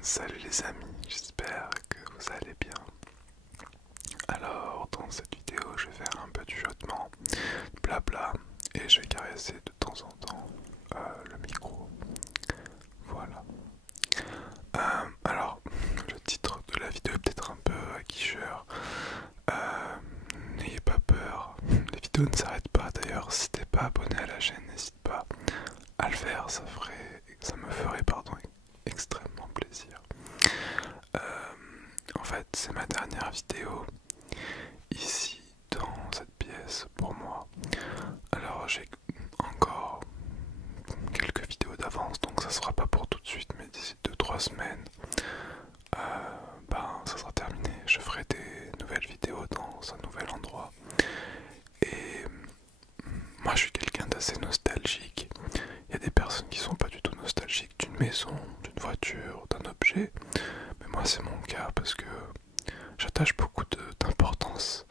Salut les amis, j'espère que vous allez bien. Alors dans cette vidéo je vais faire un peu du chuchotement, blabla, et je vais caresser de temps en temps le micro. Voilà. Alors le titre de la vidéo est peut-être un peu aguicheur. N'ayez pas peur, les vidéos ne s'arrêtent pas. D'ailleurs si t'es pas abonné à la chaîne, n'hésite pas à le faire, ça me ferait extrêmement plaisir. En fait, c'est ma dernière vidéo ici dans cette pièce pour moi. Alors j'ai encore quelques vidéos d'avance, donc ça sera pas pour tout de suite, mais d'ici 2-3 semaines, ça sera terminé. Je ferai des nouvelles vidéos dans un nouvel endroit. Et moi je suis quelqu'un d'assez nostalgique. Il y a des personnes qui sont pas du tout nostalgiques d'une maison, d'une voiture, d'un objet. Mais moi c'est mon cas parce que j'attache beaucoup d'importance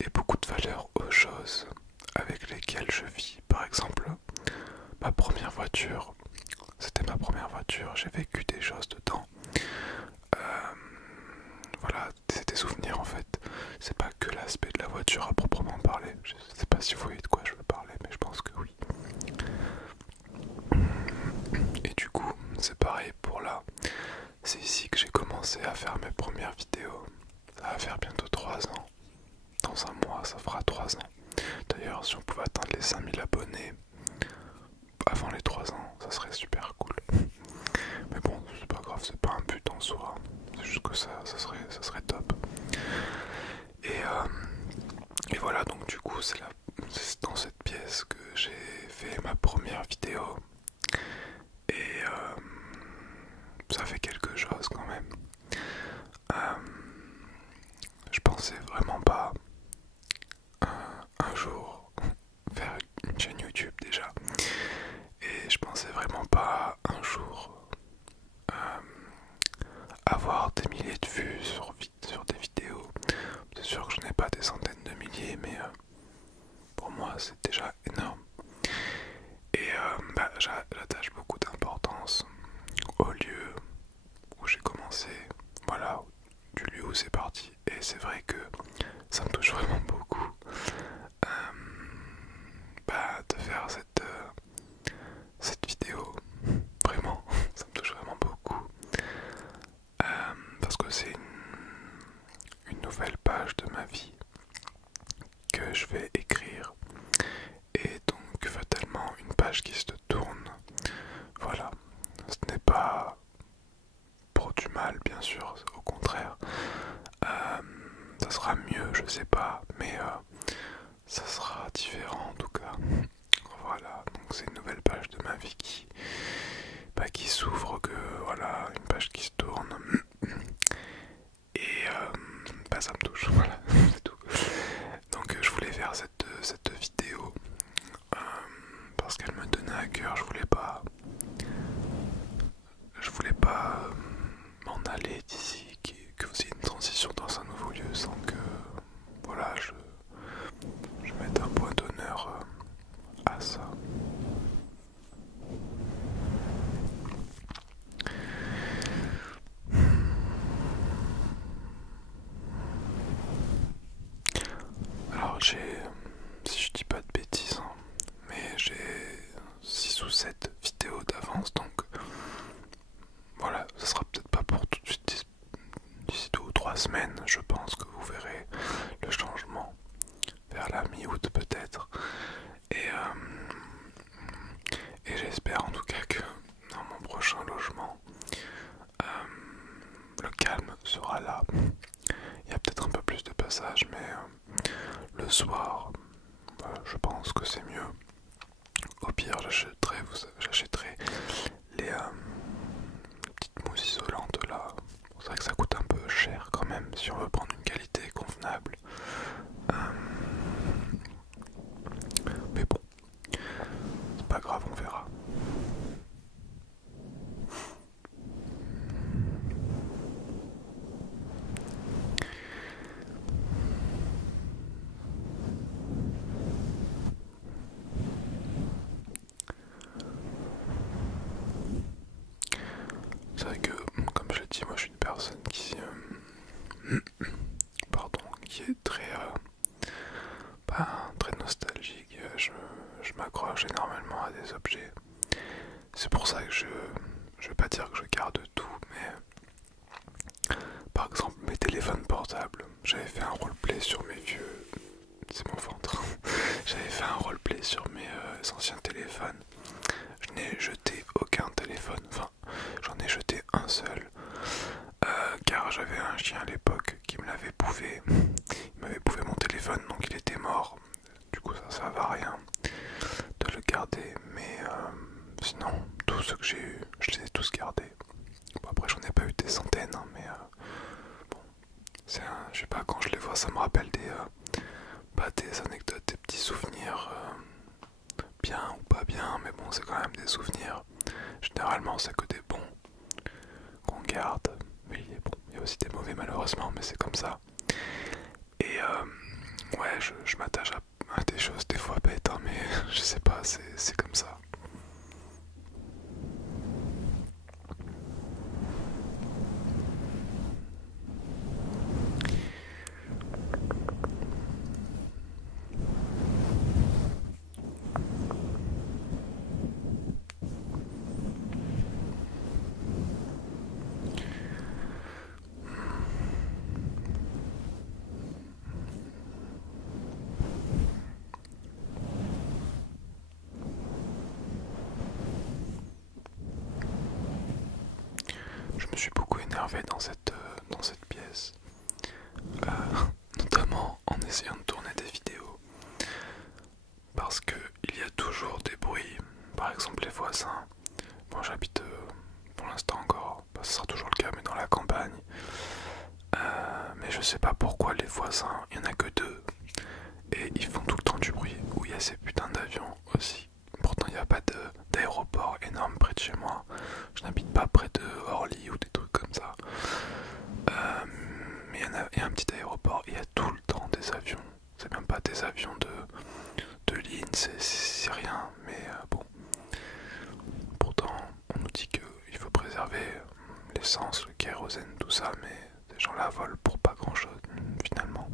et beaucoup de valeur aux choses avec lesquelles je vis. Par exemple, ma première voiture, c'était ma première voiture, j'ai vécu des choses dedans. Voilà, c'est des souvenirs en fait. C'est pas que l'aspect de la voiture à proprement parler. Je sais pas si vous voyez de quoi je veux parler, mais je pense que oui. Et du coup, c'est pareil pour là. C'est ici que j'ai commencé à faire mes premières vidéos. Ça va faire bientôt 3 ans. Dans un mois, ça fera 3 ans. D'ailleurs, si on pouvait atteindre les 5000 abonnés avant les 3 ans, ça serait super cool. Mais bon, c'est pas grave, c'est pas un but en soi. C'est juste que ça serait top. Et voilà, donc du coup, c'est dans cette pièce que j'ai fait ma première vidéo. Et ça fait quelque chose quand même. Je pensais vraiment pas un jour faire une chaîne YouTube déjà. Et je pensais vraiment pas un jour avoir des milliers de vues sur des vidéos. C'est sûr que je n'ai pas des centaines de milliers, mais pour moi c'est déjà énorme. Et j'attache beaucoup d'importance au lieu où j'ai commencé, voilà, du lieu où c'est parti. Et c'est vrai que ça me touche vraiment beaucoup de faire cette vidéo. Vraiment, ça me touche vraiment beaucoup. Parce que c'est une nouvelle page de ma vie que je vais écrire. Et donc fatalement une page qui se tourne. Voilà, ce n'est pas pour du mal bien sûr, au contraire. Ça sera mieux, je sais pas, mais ça sera différent en tout cas. Voilà, donc c'est une nouvelle page de ma vie qui s'ouvre, que voilà, une page qui se tourne. Et ça me touche, voilà, c'est tout. Donc je voulais faire cette vidéo parce qu'elle me tenait à cœur. Je voulais pas m'en aller d'ici, que vous ayez une transition dans un nouveau lieu sans que voilà je mette un point d'honneur à ça. Alors si je dis pas de bêtises, hein, mais j'ai 6 ou 7 vidéos d'avance, donc voilà, ça sera peut-être pas pour tout de suite. D'ici 2 ou 3 semaines, je pense que vous verrez le changement vers la mi-août peut-être. Et j'espère en tout cas que dans mon prochain logement, le calme sera là. Il y a peut-être un peu plus de passage, mais le soir, je pense que c'est mieux. Au pire, j'achèterai les petites mousses isolantes là. C'est vrai que ça coûte un peu cher quand même si on veut prendre une qualité convenable. Mais bon, c'est pas grave, on verra. personne qui, pardon, qui est très, très nostalgique. Je m'accroche énormément à des objets. C'est pour ça que je vais pas dire que je garde tout, mais par exemple mes téléphones portables. J'avais fait un roleplay sur mes vieux, c'est mon ventre. J'avais fait un roleplay sur mes anciens téléphones. Je n'ai jeté aucun téléphone, enfin j'en ai jeté un seul, car j'avais un chien à l'époque qui me l'avait bouffé. Il m'avait bouffé mon téléphone, donc il était mort. Du coup ça servait à rien de le garder, mais sinon tous ceux que j'ai eu, je les ai tous gardés. Bon, après j'en ai pas eu des centaines, hein, mais bon, je sais pas, quand je les vois ça me rappelle des anecdotes, des petits souvenirs, bien ou pas bien, mais bon c'est quand même des souvenirs. Généralement c'est que des bons qu'on garde, mais bon, il y a aussi des mauvais malheureusement, mais c'est comme ça. Et ouais, je m'attache à des choses des fois bêtes, hein, mais je sais pas, c'est comme ça. Je me suis beaucoup énervé dans cette pièce, notamment en essayant de tourner des vidéos, parce que il y a toujours des bruits, par exemple les voisins. Moi j'habite pour l'instant encore, bah, ce sera toujours le cas, mais dans la campagne. Mais je sais pas pourquoi les voisins, il y en a que deux, et ils font tout le temps du bruit, où il y a ces putains d'avions aussi. Pourtant il n'y a pas d'aéroport énorme près de chez moi. Je n'habite pas près de Orly ou des trucs comme ça. Mais il y a un petit aéroport, il y a tout le temps des avions. C'est même pas des avions de ligne, c'est rien. Mais bon, pourtant on nous dit qu'il faut préserver l'essence, le kérosène, tout ça, mais ces gens-là volent pour pas grand-chose finalement.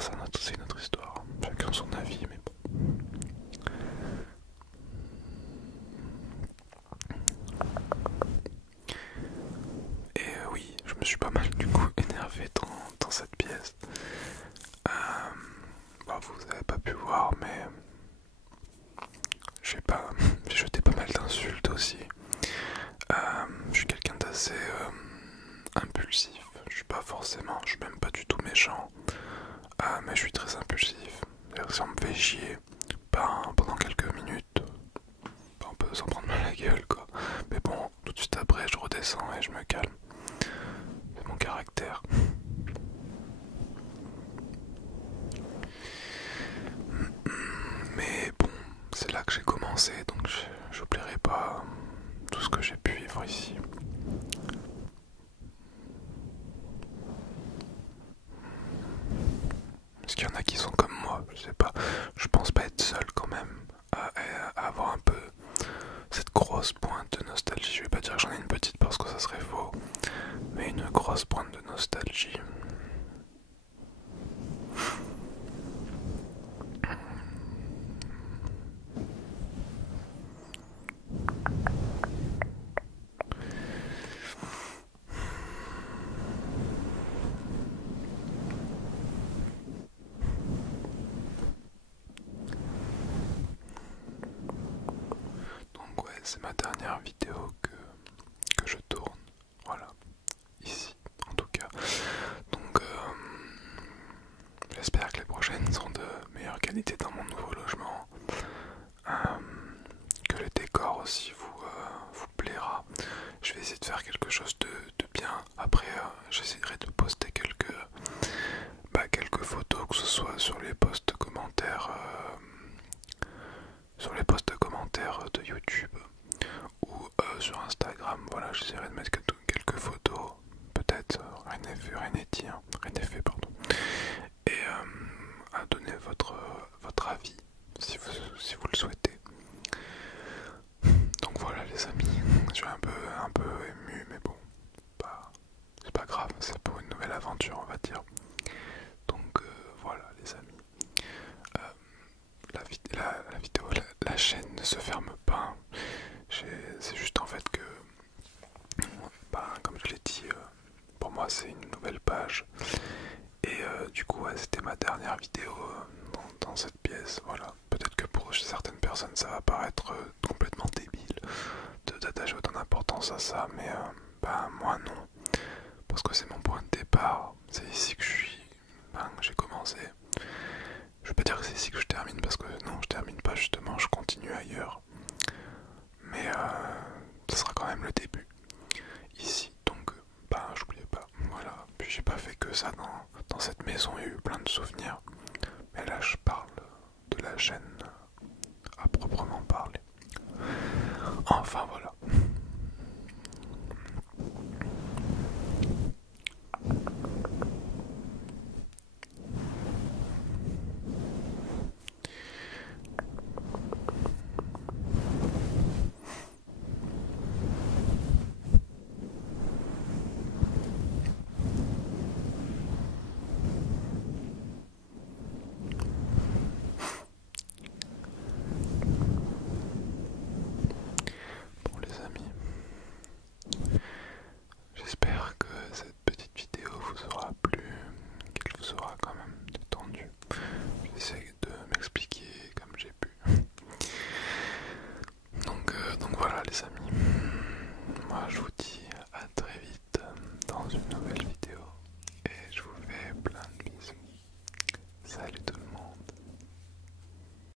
Ça c'est une autre histoire. Chacun son avis, mais bon. Et oui, je me suis pas mal du coup énervé dans cette pièce. Bon, vous avez pas pu voir, mais j'ai jeté pas mal d'insultes aussi. Je suis quelqu'un d'assez impulsif. Je suis pas forcément, je suis même pas du tout méchant, mais je suis très impulsif. Si on me fait chier, pendant quelques minutes, on peut s'en prendre mal la gueule quoi. Mais bon, tout de suite après, je redescends et je me calme. C'est mon caractère. Mais bon, c'est là que j'ai commencé, donc j'oublierai pas tout ce que j'ai pu vivre ici. Parce qu'il y en a qui sont comme moi, je sais pas. Je pense pas être seul quand même à avoir un peu cette grosse pointe de nostalgie. Je vais pas dire que j'en ai une petite parce que ça serait faux, mais une grosse pointe de nostalgie. Donc ouais, c'est ma dernière vidéo que je tourne. Voilà, ici en tout cas. Donc j'espère que les prochaines seront de meilleure qualité dans mon nouveau logement. Que le décor aussi vous plaira. Je vais essayer de faire quelque chose de bien. Après j'essaierai de poster quelques photos, que ce soit sur les posts commentaires de YouTube ou sur Instagram. Voilà, j'essaierai de mettre quelques photos, peut-être rien n'est dit, hein, rien n'est fait, pardon, et à donner votre avis si vous le souhaitez. Donc voilà les amis, je suis un peu ému, mais bon, c'est pour une nouvelle aventure, on va dire. Donc voilà les amis. La vidéo, la chaîne ne se ferme pas. C'est juste en fait que, comme je l'ai dit, pour moi c'est une nouvelle page. Et du coup, ouais, c'était ma dernière vidéo dans cette pièce. Voilà. Peut-être que pour certaines personnes ça va paraître complètement débile d'attacher autant d'importance à ça, mais moi non. Parce que c'est mon point de départ. C'est ici que j'ai commencé. Je vais pas dire que c'est ici que je termine parce que non, je termine pas justement, je continue ailleurs. Mais ce sera quand même le début ici, donc j'oubliais pas. Voilà. Puis j'ai pas fait que ça dans cette maison, il y a eu plein de souvenirs. Mais là je parle de la chaîne